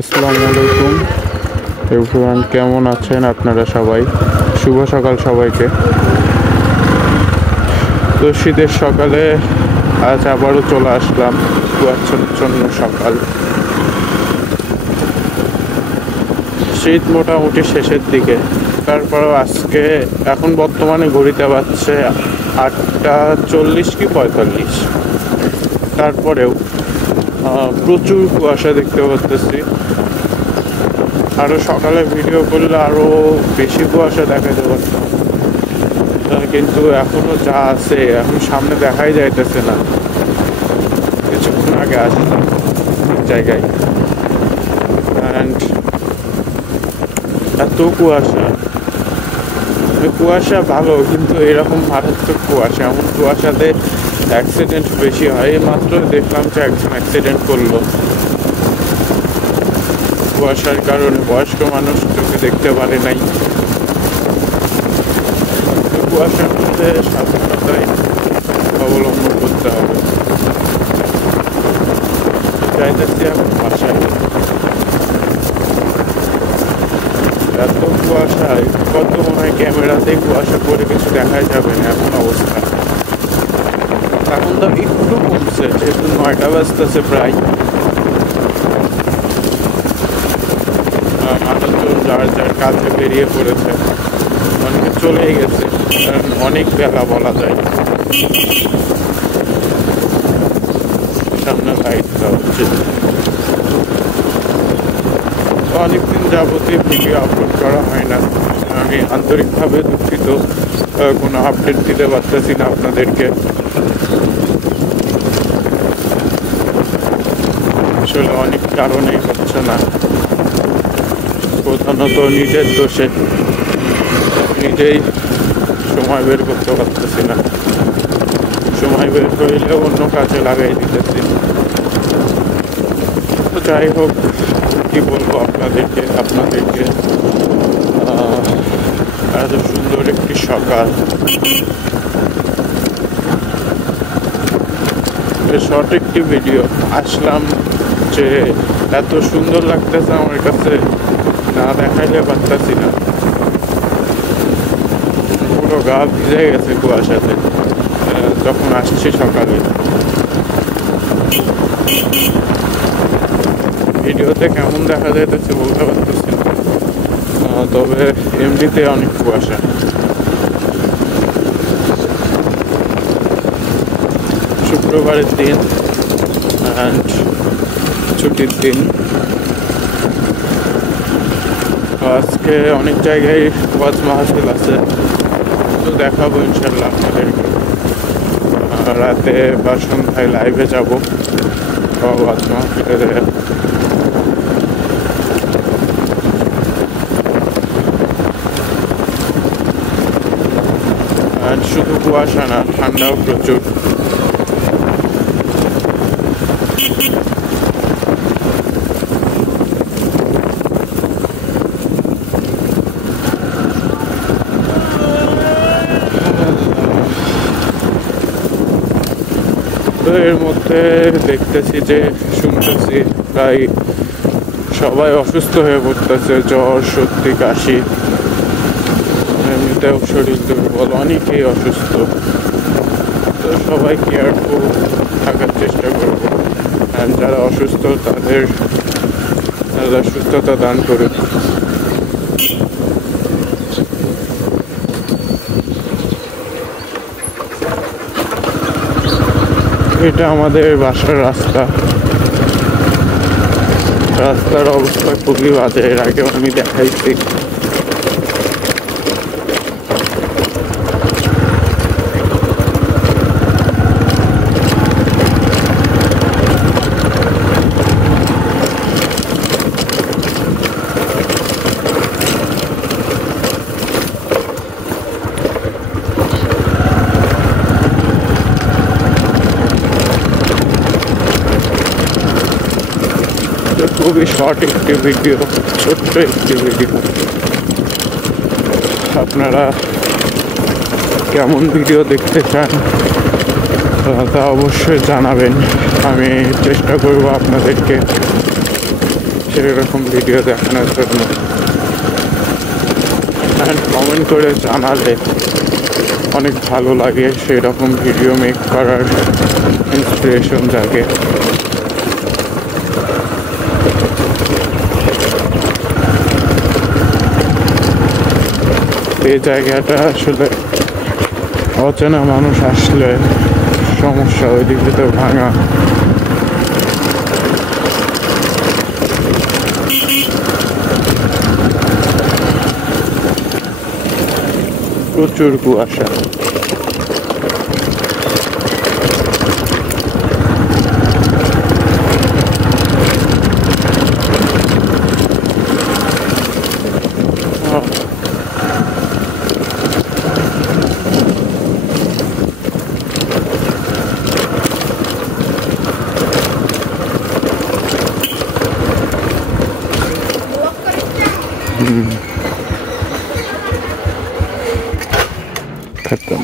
আসসালামু আলাইকুম এভরিওয়ান, কেমন আছেন আপনারা সবাই? শুভ সকাল সবাইকে। তো শীতের সকালে আজ আবারও চলে আসলাম কুয়াচ্ছন্ন সকাল। শীত মোটামুটি শেষের দিকে, তারপরেও আজকে এখন বর্তমানে ঘড়িতে বাজছে 8টা 40 কি 45। তারপরেও প্রচুর কুয়াশা দেখতে পাচ্ছি। আরও সকালে ভিডিও করলে আরও বেশি কুয়াশা দেখাতে পারতাম, কিন্তু এখনও যা আছে এখন সামনে দেখাই যাইতেছে না। কিছুক্ষণ আগে আসলাম জায়গায়, অ্যান্ড এত কুয়াশা ভালো, কিন্তু এরকম মারাত্মক কুয়াশা, এমন কুয়াশাতে অ্যাক্সিডেন্ট বেশি হয়। মাত্র দেখলাম যে একজন অ্যাক্সিডেন্ট করলো কুয়াশার কারণে। বয়স্ক মানুষ চোখে দেখতে পারে নাই। কুয়াশার মধ্যে সাবধানতাই অবলম্বন করতে হবে। চাইতেছি এখন বাসায়। এত কুয়াশায় কত মনে হয় ক্যামেরাতে কুয়াশা পরে কিছু দেখাই যাবে না, এমন অবস্থা। এখন তো একটু কমছে, যেহেতু 9টা বাজতেছে প্রায়। মানুষজন যার যার কাছে বেরিয়ে পড়েছে, অনেকে চলেই গেছে, অনেক বেলা বলা যায়। সামনে লাইট দেওয়া উচিত। অনেকদিন যাবতীয় ভিডিও আপলোড করা হয় না, আমি আন্তরিকভাবে দুঃখিত। কোনো আপডেট দিতে পারতেছি না আপনাদেরকে। আসলে অনেক কারণেই হচ্ছে না, প্রধানত নিজের দোষে। নিজেই সময় বের করতে পারতেছি না, সময় বের করলে অন্য কাজে লাগাই দিতেছি। তো যাই হোক, কি বলবো আপনাদেরকে এত সুন্দর একটি সকাল, শর্ট একটি ভিডিও আসলাম যে এত সুন্দর লাগতেছে আমার কাছে, না দেখাইলে পারতাছি না। পুরো গা ভিজে গেছে কুয়াশাতে যখন আসছি সকালে। ভিডিওতে কেমন দেখা যাইতেছে বলতে পারতেছি না, তবে এমনিতে অনেক কুয়াশা। শুক্রবারের দিন অ্যান্ড ছুটির দিন। আজকে অনেক জায়গায় ওয়াজ মাহফিল আছে, তো দেখাবো ইনশাল্লাহ আপনাদেরকে। রাতে বা সন্ধ্যায় লাইভে যাবো ওয়াজ মাহফিলে। শুধু কুয়াশা না, ঠান্ডাও প্রচুর। তো এর মধ্যে দেখতেছি যে শুনতেছি প্রায় সবাই অসুস্থ হয়ে পড়তেছে, জ্বর সর্দি কাশি, এমনিতেও শরীর দুর্বল, অনেকেই অসুস্থ। তো সবাই কেয়ারফুল থাকার চেষ্টা করবো, আর যারা অসুস্থ তাদের সুস্থতা দান করুক। এটা আমাদের বাসার রাস্তার অবস্থা খুবই বাজে, এর আগেও আমি দেখাইছি। খুবই শর্ট একটি ভিডিও, ছোট্ট একটি ভিডিও। আপনারা কেমন ভিডিও দেখতে চান তা অবশ্যই জানাবেন। আমি চেষ্টা করব আপনাদেরকে সেরকম ভিডিও দেখানোর জন্য। অ্যান্ড কমেন্ট করে জানালে অনেক ভালো লাগে, সেরকম ভিডিও মেক করার ইন্সপিরেশন জাগে। এই জায়গাটা আসলে অচেনা মানুষ আসলে সমস্যা, ওই দিক দিয়ে ভাঙা। প্রচুর কুয়াশা। खत्म।